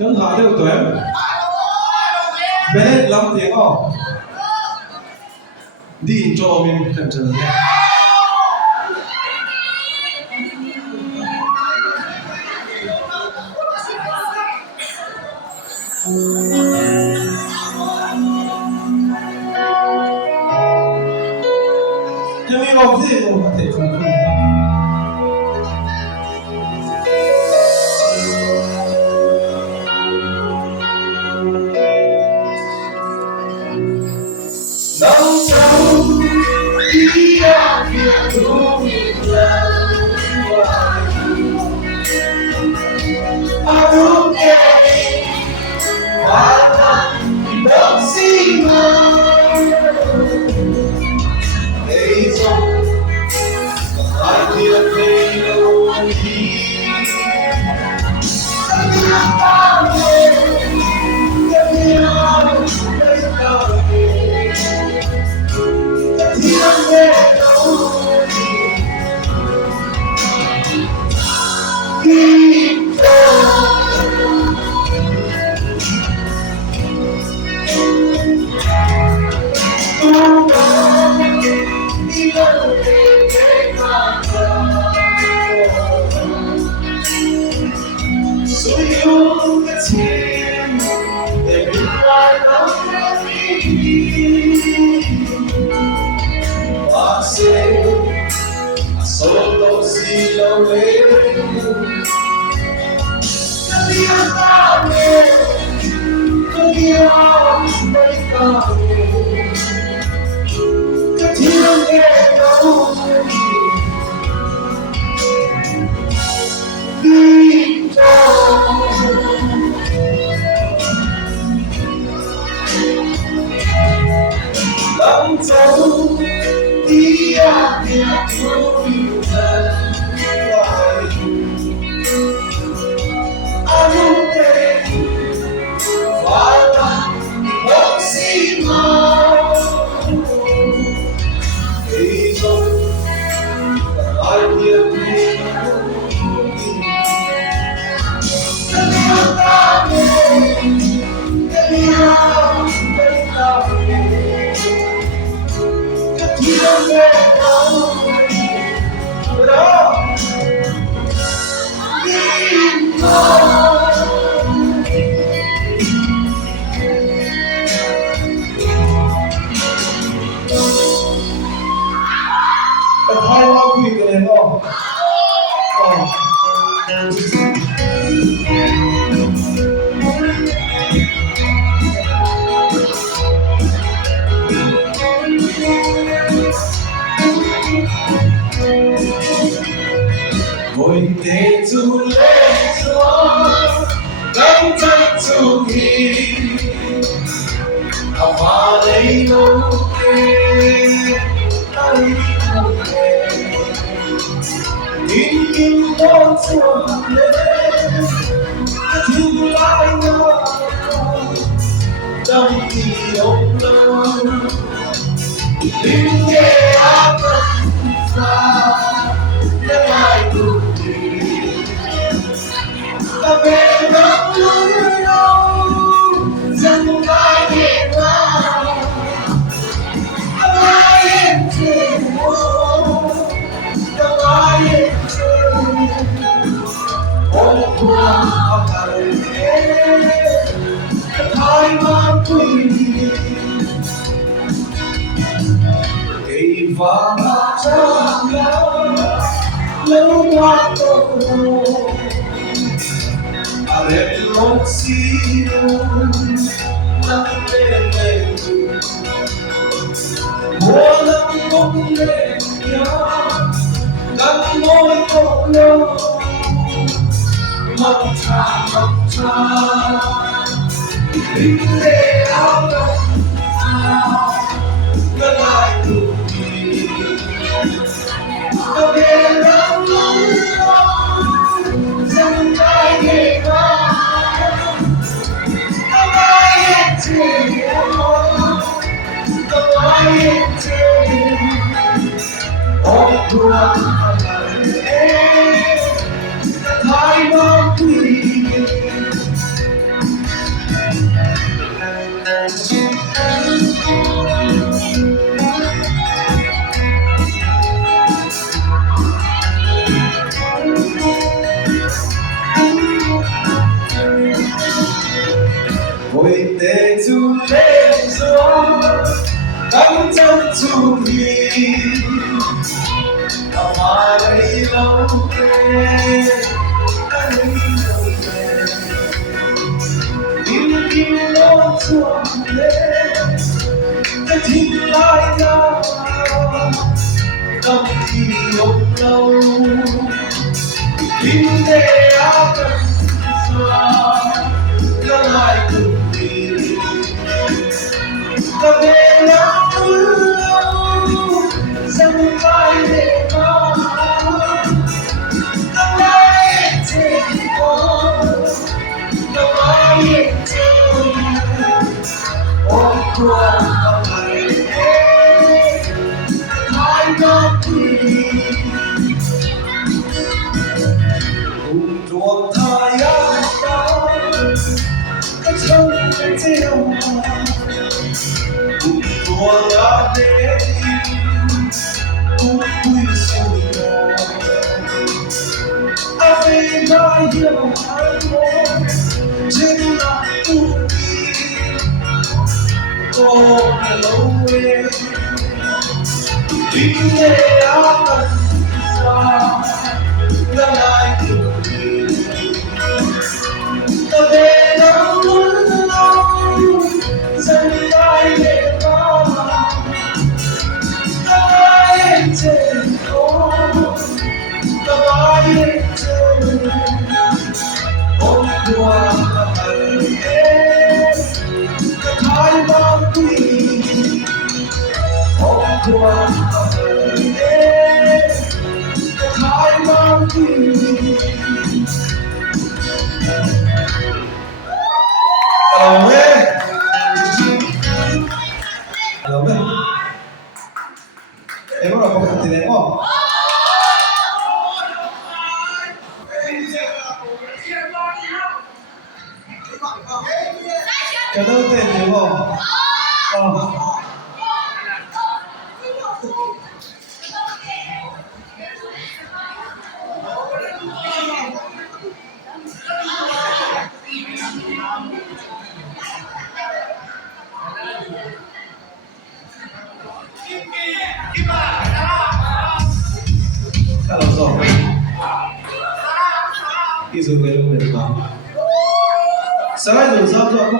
Cứng họ đều tuyển bé lắm tiếng họ đi cho mình cần chờ nhé. Nhưng mà có gì cũng có thể không không nắng sâu đi ra phía đông Arum kay Walang nagsimang Ezo Kahit yun ay nawali Sabi ng kami Kami ang may kami Kasi ang nawali Dito So you'll get in every night of I say I solo see your way Kami ang kami Kami ang may kami Kami ang gagawin Dito Lang taon Di akin tuwitan Anong day Walang magsimang Ito Kahit yan Kami ang kami Kami ang may kami Kami ang gagawin Pero Dito At hai hoa quỷ cái này không? Mỗi ngày dù lên gió Đắm chân dù khi Hào hoa đây đâu kê Ai đâu kê Tin kim đón xuân lên Thương lại nhau Trong khi ông lâu Linh nghe áp xa Để ai cùng đi Ta về ngắm lối đâu Dần vai nhẹ vào Ta vai em trên Ta vai em trên Ôi qua ngày Ta thái mang quỳ Cây vàng trăng lá Lâu qua cầu Arello sino Nang lên Walang mong lenya Nang mo'y kaulo Magta Hindi ako Galay tuwi Kabilang mundo Saan tayo ba? Kabayan tayo Kabayan tayo All throughout my life Tayo magpili to me. हमारे लौटे दिल की लोचोंทิ้งลายดาวต้องที่ยกเราทิ้งเดียวกันก็ลายทุกทีก็เวลาเราสังไปเด็กมาก็ลายเจ็บปวดก็ลายเจ็บโอ้กลัวดวงทายาทก็ช่างเป็นเที่ยวตัวรักเด็กผู้คุยสู่อาเฟน่าเยี่ยมหายโมฉันรักผู้ดีก็ไม่รู้เองทิ้งเดียวกันละลายทุกทีก็เดินเอาลุ้นเอาสัญญาเด็กมาก็ลายเจ็บคอก็ลายเจ็บผมกลัวอะไรก็ทายบางทีผมกลัวอะไรก็ทายบางทีAllora, e ora porteremo. Cada un tempo. Kalau so, isu belum berubah. Salah itu satu aku.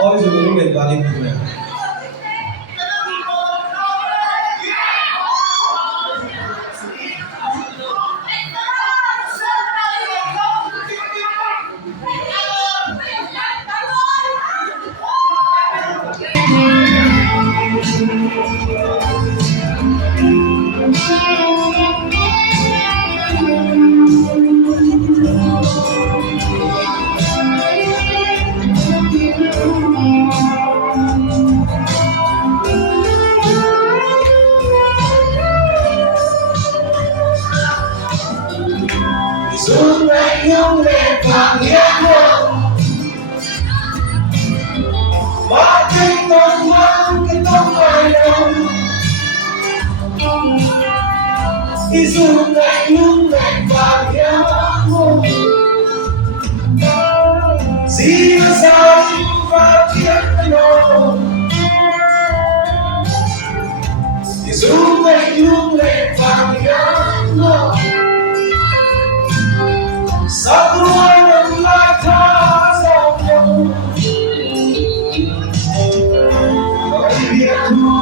Oh isu belum berubah itu. Sungai yang lebar yang makin teman kita main di sungai yang lebar yang sia-sia bagian penuh di sungai yang lebar yang satu orang lagi saja biar ku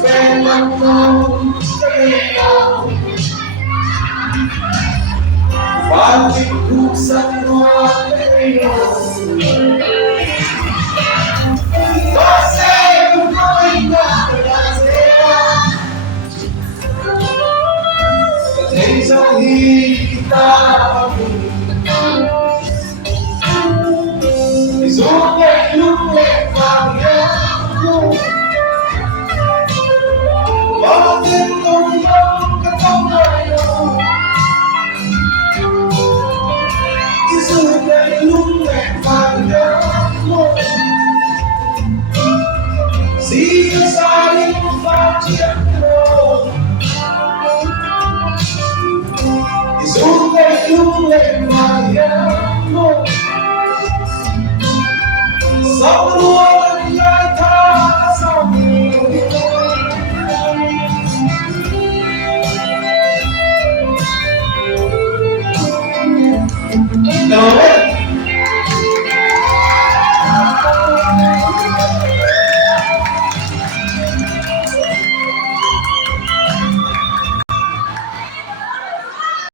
fé não não Fate cruza no Você não ainda tens alguém que está Is okay, you let me go. Walking on your Is okay, you let me go. See us all in the Is okay, you let me go. Someone like us, no.